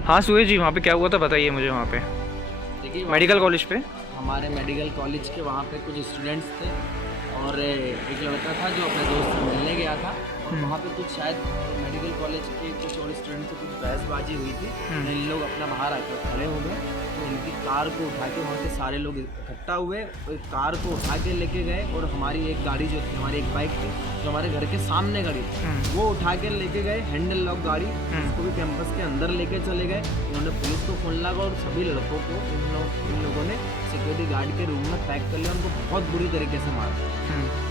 हाँ सुहेश जी, वहाँ पे क्या हुआ था बताइए मुझे। वहाँ पे देखिए मेडिकल कॉलेज पे हमारे मेडिकल कॉलेज के वहाँ पे कुछ स्टूडेंट्स थे और एक लड़का था जो अपने दोस्त से मिलने गया था और वहाँ पे कुछ शायद मेडिकल कॉलेज के कुछ और स्टूडेंट से कुछ बहसबाजी हुई थी। तो इन लोग अपना बाहर आकर खड़े हो गए तो इनकी कार को उठा के वहाँ के सारे लोग इकट्ठा हुए और कार को उठा के लेके गए और हमारी एक गाड़ी जो थी, हमारी एक बाइक थी जो हमारे घर के सामने खड़ी थी, वो उठा के लेके गए। हैंडल लॉक गाड़ी, उसको भी कैंपस के अंदर लेके चले गए। उन्होंने पुलिस को फोन लगा और सभी लड़कों को इन लोगों ने सिक्योरिटी गार्ड के रूम में पैक कर लिया। उनको बहुत बुरी तरीके से मारा।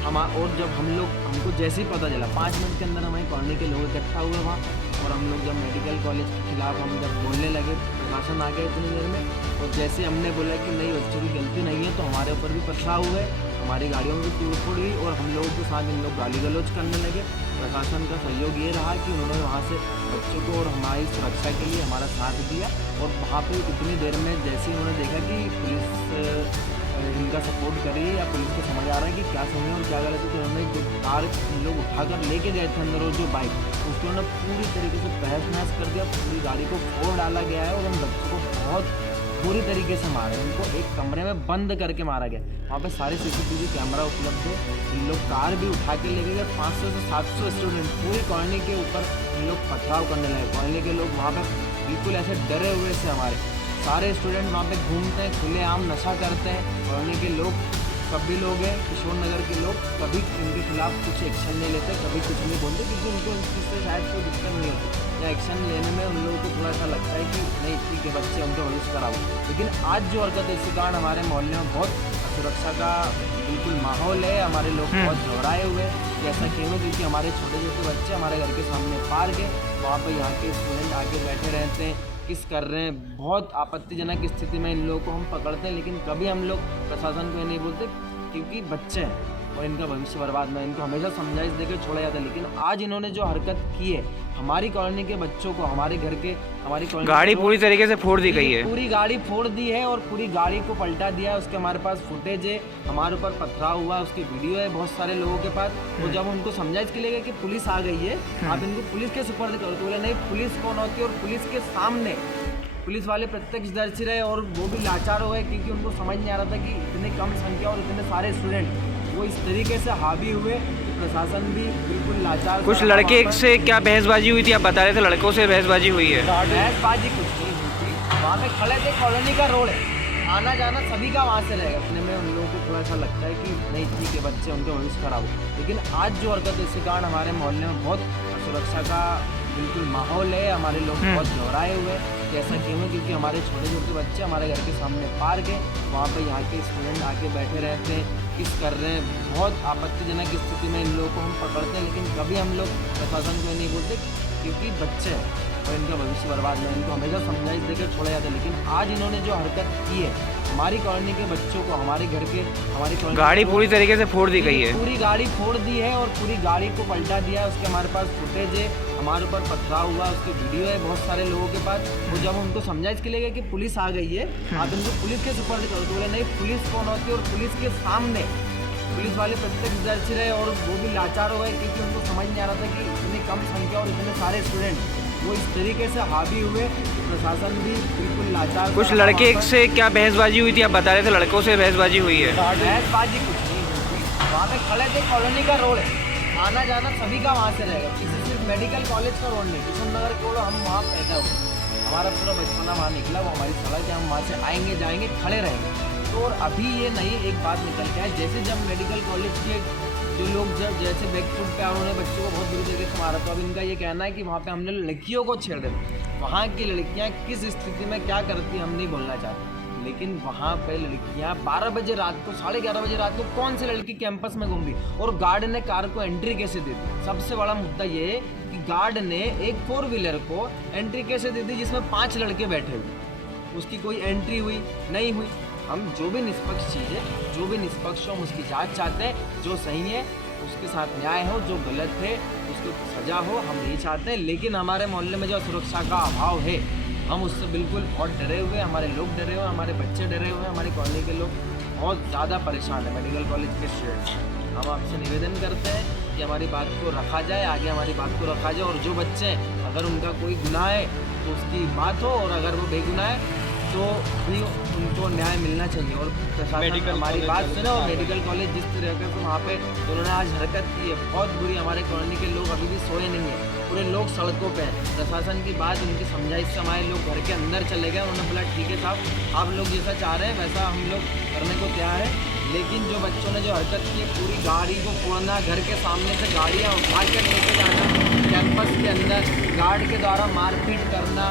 और जब हमको जैसे ही पता चला 5 मिनट के अंदर हमारी कॉलोनी के लोग इकट्ठा हुए वहाँ और हम लोग जब मेडिकल कॉलेज के खिलाफ हम जब बोलने लगे, प्रशासन आ गया इतनी देर में। और जैसे हमने बोला कि नहीं बच्चों की गलती नहीं है तो हमारे ऊपर भी पथराव हुए, हमारी गाड़ियों में भी तोड़फोड़ हुई और हम लोगों के साथ इन लोग गाली गलौज करने लगे। प्रशासन का सहयोग ये रहा कि उन्होंने वहाँ से बच्चों को और हमारी सुरक्षा के लिए हमारा साथ दिया। और वहाँ पे इतनी देर में जैसे ही उन्होंने देखा कि पुलिस इनका सपोर्ट कर रही है या पुलिस को समझ आ रहा है कि क्या सही है और क्या गलत है, तो उन्होंने जो कार इन लोग उठाकर लेके गए थे अंदर और जो बाइक, उसको उन्होंने पूरी तरीके से तहस नहस कर दिया। पूरी गाड़ी को फोड़ डाला गया है और उन बच्चों को बहुत बुरी तरीके से मारा। उनको एक कमरे में बंद करके मारा गया। वहाँ पे सारे CCTV कैमरा उपलब्ध है। इन लोग कार भी उठा के लेके गए। 500 से 700 स्टूडेंट पूरी कॉलोनी के ऊपर इन लोग पथराव करने लगे। कॉलोनी के लोग वहाँ पे बिल्कुल ऐसे डरे हुए से हमारे सारे स्टूडेंट वहाँ पे घूमते हैं, खुलेआम नशा करते हैं। कॉलोनी के लोग सभी लोग हैं, किशोर नगर के लोग कभी इनके खिलाफ कुछ एक्शन नहीं लेते, कभी कुछ नहीं बोलते क्योंकि उनको इस चीज़ से शायद कोई दिक्कत नहीं होती या एक्शन लेने में उन लोगों को थोड़ा सा लगता है कि नहीं ठीक है बच्चे उनके भविष्य कराओ। लेकिन आज जो हरकत है इसके कारण हमारे मोहल्ले में बहुत सुरक्षा का बिल्कुल माहौल है। हमारे लोग बहुत घबराए हुए कि ऐसा क्यों है, क्योंकि हमारे छोटे छोटे बच्चे हमारे घर के सामने पार्क है, वहाँ पर यहाँ के स्टूडेंट आके बैठे रहते हैं, किस कर रहे हैं। बहुत आपत्तिजनक स्थिति में इन लोगों को हम पकड़ते हैं लेकिन कभी हम लोग प्रशासन को ये नहीं बोलते क्योंकि बच्चे हैं और इनका भविष्य बर्बाद में इनको हमेशा समझाइश देकर छोड़ा जाता है। लेकिन आज इन्होंने जो हरकत की है हमारी कॉलोनी के बच्चों को, हमारे घर के, हमारी कॉलोनी गाड़ी पूरी तरीके से फोड़ दी गई है। पूरी गाड़ी फोड़ दी है और पूरी गाड़ी को पलटा दिया है। उसके हमारे पास फुटेज है, हमारे ऊपर पथराव हुआ उसकी वीडियो है बहुत सारे लोगों के पास। तो जब उनको समझाइश के लिए कि पुलिस आ गई है, आप इनको पुलिस के सुपर्द करो, तो बोले नहीं पुलिस कौन होती है। और पुलिस के सामने पुलिस वाले प्रत्यक्षदर्शी रहे और वो भी लाचार हो गए क्योंकि उनको समझ नहीं आ रहा था कि इतनी कम संख्या और इतने सारे स्टूडेंट वो इस तरीके से हावी हुए कि प्रशासन भी बिल्कुल लाचार। कुछ लड़के से क्या बहसबाजी हुई थी, आप बता रहे थे लड़कों से बहसबाजी हुई है। बहसबाजी कुछ नहीं हुई थी, वहाँ पे खड़े थे, कॉलोनी का रोड है, आना जाना सभी का वहाँ से रहेगा। अपने में उन लोगों को थोड़ा सा लगता है कि नहीं ठीक है बच्चे उनके भविष्य खराब हो। लेकिन आज जो हरकत है इसके कारण हमारे मोहल्ले में बहुत सुरक्षा का बिल्कुल माहौल है। हमारे लोग बहुत घबराए हुए कि ऐसा क्यों है, क्योंकि हमारे छोटे छोटे बच्चे हमारे घर के सामने पार्क है, वहाँ पे यहाँ के स्टूडेंट आके बैठे रहते हैं, किस कर रहे हैं। बहुत आपत्तिजनक स्थिति में इन लोगों को हम पकड़ते हैं लेकिन कभी हम लोग प्रशासन को नहीं बोलते क्योंकि बच्चे हैं और इनका भविष्य बर्बाद में इनको हमेशा समझाइश देकर छोड़ा जाता है। लेकिन आज इन्होंने जो हरकत की है हमारी कॉलोनी के बच्चों को, हमारे घर के, हमारी गाड़ी पूरी तरीके से फोड़ दी गई है। पूरी गाड़ी फोड़ दी है और पूरी गाड़ी को पलटा दिया। उसके हमारे पास फुटेज है, हमारे ऊपर पथराव हुआ उसकी वीडियो है बहुत सारे लोगों के पास। वो जब उनको समझाइश के लिए कि पुलिस आ गई है, आप इनको पुलिस के सुपर्द करो, तो बोले नहीं पुलिस कौन होती है। और पुलिस के सामने पुलिस वाले प्रत्यक्षदर्शी रहे और वो भी लाचार हो गए क्योंकि उनको समझ नहीं आ रहा था कि इतनी कम संख्या और इतने सारे स्टूडेंट वो इस तरीके से हावी हुए कि प्रशासन भी बिल्कुल लाचार। कुछ लड़के से क्या बहसबाजी हुई थी, आप बता रहे थे लड़कों से बहसबाजी हुई है। बहसबाजी कुछ नहीं हुई थी, वहाँ पे खड़े थे, कॉलोनी का रोड है, आना जाना सभी का वहाँ से रहेगा। किसी सिर्फ मेडिकल कॉलेज का रोड नहीं, किशोर नगर को हम वहाँ पैदा हुए, हमारा पूरा बचपना वहाँ निकला, वो हमारी सड़क है, हम वहाँ से आएंगे जाएंगे खड़े रहेंगे। तो और अभी ये नई एक बात निकल के है, जैसे जब मेडिकल कॉलेज के जो लोग जब जैसे बैकफुट पे उन्होंने बच्चों को बहुत बुरी तरीके से मारा, तो अब इनका ये कहना है कि वहाँ पे हमने लड़कियों को छेड़ दे। वहाँ की लड़कियाँ किस स्थिति में क्या करती हम नहीं बोलना चाहते, लेकिन वहाँ पे लड़कियाँ 12 बजे रात को, 11:30 बजे रात को कौन सी लड़की कैंपस में घूम रही और गार्ड ने कार को एंट्री कैसे दे दी। सबसे बड़ा मुद्दा ये है कि गार्ड ने एक 4 व्हीलर को एंट्री कैसे दे दी जिसमें 5 लड़के बैठे हुए, उसकी कोई एंट्री हुई नहीं हुई। हम जो भी निष्पक्ष चीज़ है, जो भी निष्पक्ष हो, हम उसकी जांच चाहते हैं। जो सही है उसके साथ न्याय हो, जो गलत है उसको सज़ा हो, हम यही चाहते हैं। लेकिन हमारे मोहल्ले में जो सुरक्षा का अभाव है हम उससे बिल्कुल बहुत डरे हुए, हमारे लोग डरे हुए, हमारे बच्चे डरे हुए, हमारी कॉलोनी के लोग बहुत ज़्यादा परेशान है। मेडिकल कॉलेज के स्टूडेंट्स हम आपसे निवेदन करते हैं कि हमारी बात को रखा जाए, आगे हमारी बात को रखा जाए और जो बच्चे अगर उनका कोई गुनाह है तो तो उसकी बात हो, और अगर वो बेगुनाह है तो भी उनको न्याय मिलना चाहिए। और प्रशासन हमारी बात सुने, और मेडिकल कॉलेज जिस तरह से वहाँ पे उन्होंने आज हरकत की है बहुत बुरी। हमारे कॉलोनी के लोग अभी भी सोए नहीं हैं, पूरे लोग सड़कों पे हैं। प्रशासन की बात उनकी समझाइश से हमारे लोग घर के अंदर चले गए। उन्होंने बोला ठीक है साहब, आप लोग जैसा चाह रहे हैं वैसा हम लोग करने को तैयार है, लेकिन जो बच्चों ने जो हरकत की है, पूरी गाड़ी को फोड़ना, घर के सामने से गाड़ियाँ उठा कर लेके जाना, कैंपस के अंदर गार्ड के द्वारा मारपीट करना,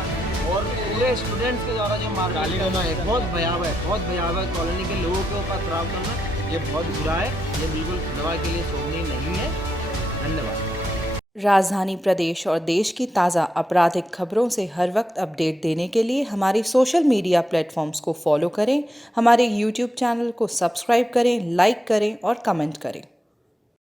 और पूरे स्टूडेंट्स के द्वारा जो मारपीट करना है, बहुत भयावह है, बहुत भयावह। कॉलोनी के लोगों के ऊपर खराब करना ये बहुत बुरा है, ये बिल्कुल खंडवा के लिए शोभनीय नहीं है। धन्यवाद। राजधानी प्रदेश और देश की ताज़ा आपराधिक खबरों से हर वक्त अपडेट देने के लिए हमारी सोशल मीडिया प्लेटफॉर्म्स को फॉलो करें, हमारे YouTube चैनल को सब्सक्राइब करें, लाइक करें और कमेंट करें।